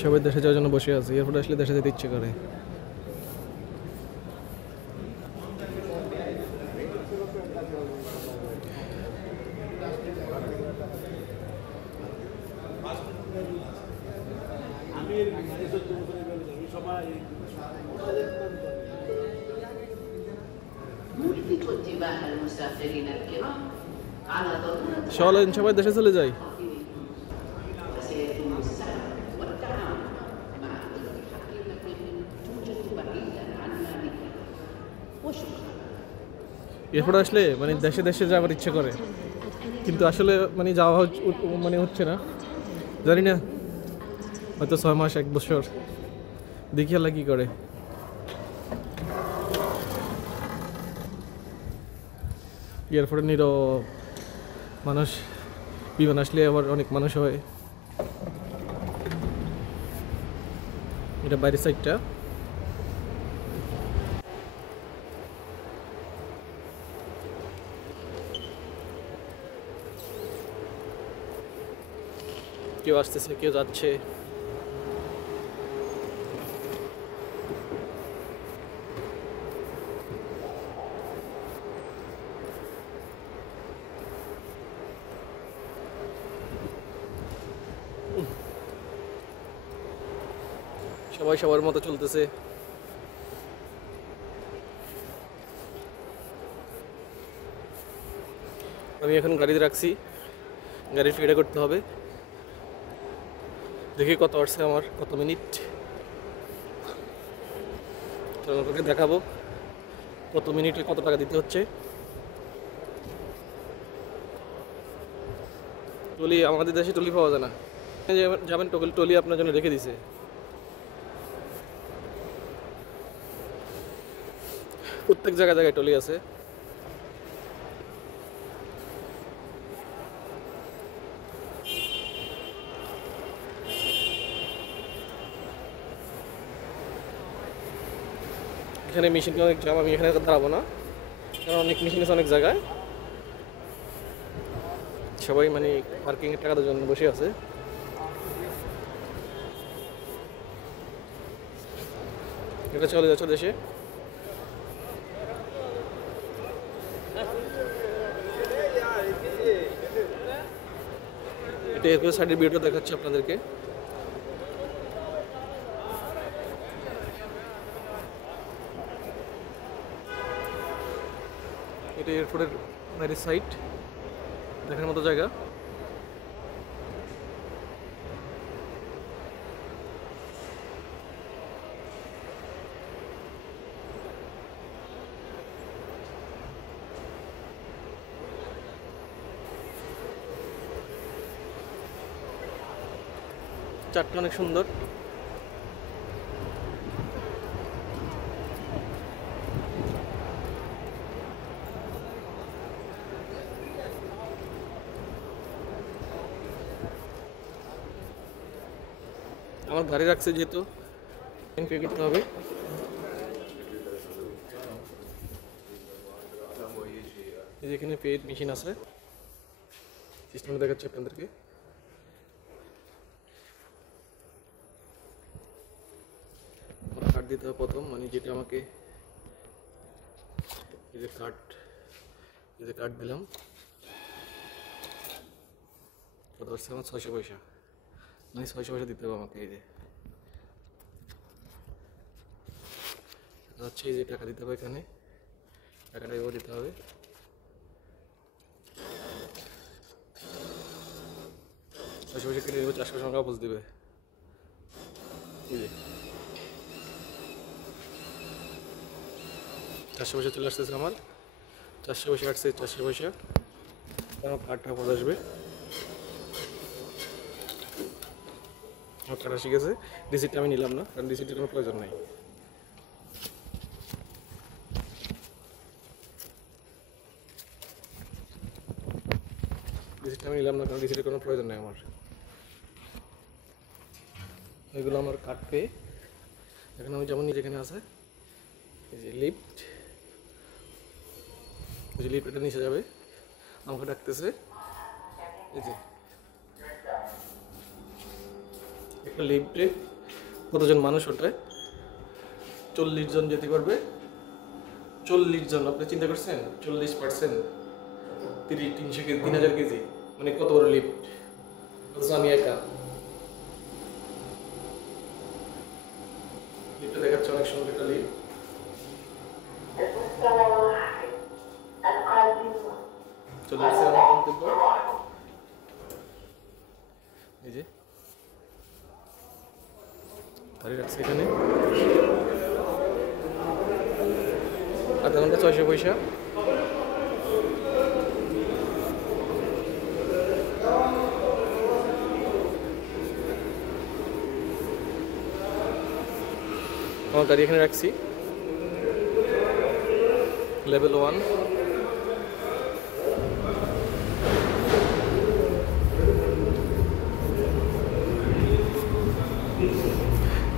সবাই দেশে যাওয়ার জন্য বসে আছে, এয়ারপোর্টে আসলে দেশে যেতে ইচ্ছে করে। চলেন সবাই দেশে চলে যাই। এরপরে আসলে মানে দেশে দেশে যাওয়ার ইচ্ছে করে, কিন্তু আসলে মানে যাওয়া মানে হচ্ছে না, জানি না, হয়তো 6 মাস 1 বছর, দেখি আল্লাহ কি করে। এয়ারপোর্টে নীরব, মানুষ, বিমান আসলে আবার অনেক মানুষ হয়। এটা বাইরের সাইডটা। কেউ আসতেছে, কেউ যাচ্ছে। সবাই সবার মতো চলতেছে। আমি এখন গাড়িতে রাখছি, গাড়ি ফিরে করতে হবে। দেখি কত আসছে আমার, কত মিনিট, আপনাকে দেখাবো কত মিনিটে কত টাকা দিতে হচ্ছে। টলি আমাদের দেশে টলি পাওয়া যায় না, যাবেন টলি আপনার জন্য রেখে দিছে। প্রত্যেক জায়গায় জায়গায় টলি আছে। এখানে মেশিনটা অনেক জাম, আমি এখানে দাঁড়াবো না, কারণ অনেক মেশিন আছে অনেক জায়গায়। সবাই মানে পার্কিংয়ের টাকা দেওয়ার জন্য বসে আছে। এটা চলে যাচ্ছে দেশে। এটা এরপরে সাইডের ভিউটা দেখাচ্ছি আপনাদেরকে। এটা এয়ারপোর্টের বাইরের সাইড, দেখার মতো জায়গা। চারটা অনেক সুন্দর। আমার গাড়ি রাখছে যেহেতু পে করতে হবে। যেখানে পে মেশিন আছে, সিস্টেমে দেখাচ্ছি আপনাদেরকে। কার্ড দিতে হবে প্রথম, মানে যেটা আমাকে, এই যে কার্ড দিলাম, কত আসছে আমার 600 পয়সা, মানে 600 পয়সা দিতে হবে আমাকে। এই যে হচ্ছে, এই যে টাকা দিতে হবে, এখানে টাকাটা এবার দিতে হবে। পয়সা কেটে দেবে, 400 টাকা বুঝ দেবে। এই যে 400 পয়সা চলে আসতেছে আমার, 400 পয়সা আসছে, 400 পয়সা আমার কার্ডটা পরে আসবে। আমার কাটা শিখেছে, রিসিপ্টটা আমি নিলাম না, কারণ রিসিপ্টের কোনো প্রয়োজন নাই। রিসিপ্টটা আমি নিলাম না, কারণ রিসিপ্টের কোনো প্রয়োজন নেই আমার। এগুলো আমার কার্ড পে। এখন আমি যেমন যেখানে আছে, এই যে লিফট, এই যে লিফট, এটা নিচে যাবে, আমাকে ডাকতেছে। এই যে একটা লিফটে কতজন মানুষ ওঠে? 40 জন যেতে পারবে। 40 জন, আপনি চিন্তা করছেন? 40%, 300 কেজি, 3000 কেজি, মানে কত বড় লিফট। অথচ আমি একা। লিফটটা দেখাচ্ছে অনেক সুন্দর একটা লিফট। চলে আসছে আমার গন্তব্য। এই যে দাঁড়িয়ে রাখছে এখানে। আধা ঘন্টা 600 পয়সা। আমার গাড়ি এখানে রাখছি, লেভেল 1।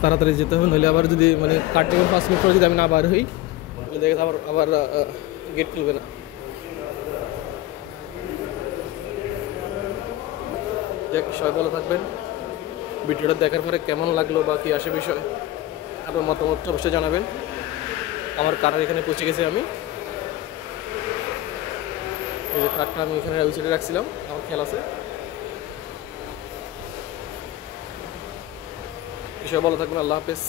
তাড়াতাড়ি যেতে হবে, নইলে আবার যদি মানে কাটতে 5 মিনিট পরে যদি আমি না বার হই, দেখে আবার আবার গেট খুলবে না। দেখ, সবাই ভালো থাকবেন। ভিডিওটা দেখার পরে কেমন লাগলো বা কী আসে বিষয় আপনার মতামতটা অবশ্যই জানাবেন। আমার কার্ড এখানে পৌঁছে গেছে। আমি এই যে কার্ডটা আমি এখানে ওই সাইডে রাখছিলাম, আমার খেয়াল আছে। সবাই ভালো থাকবেন, আল্লাহ হাফেজ।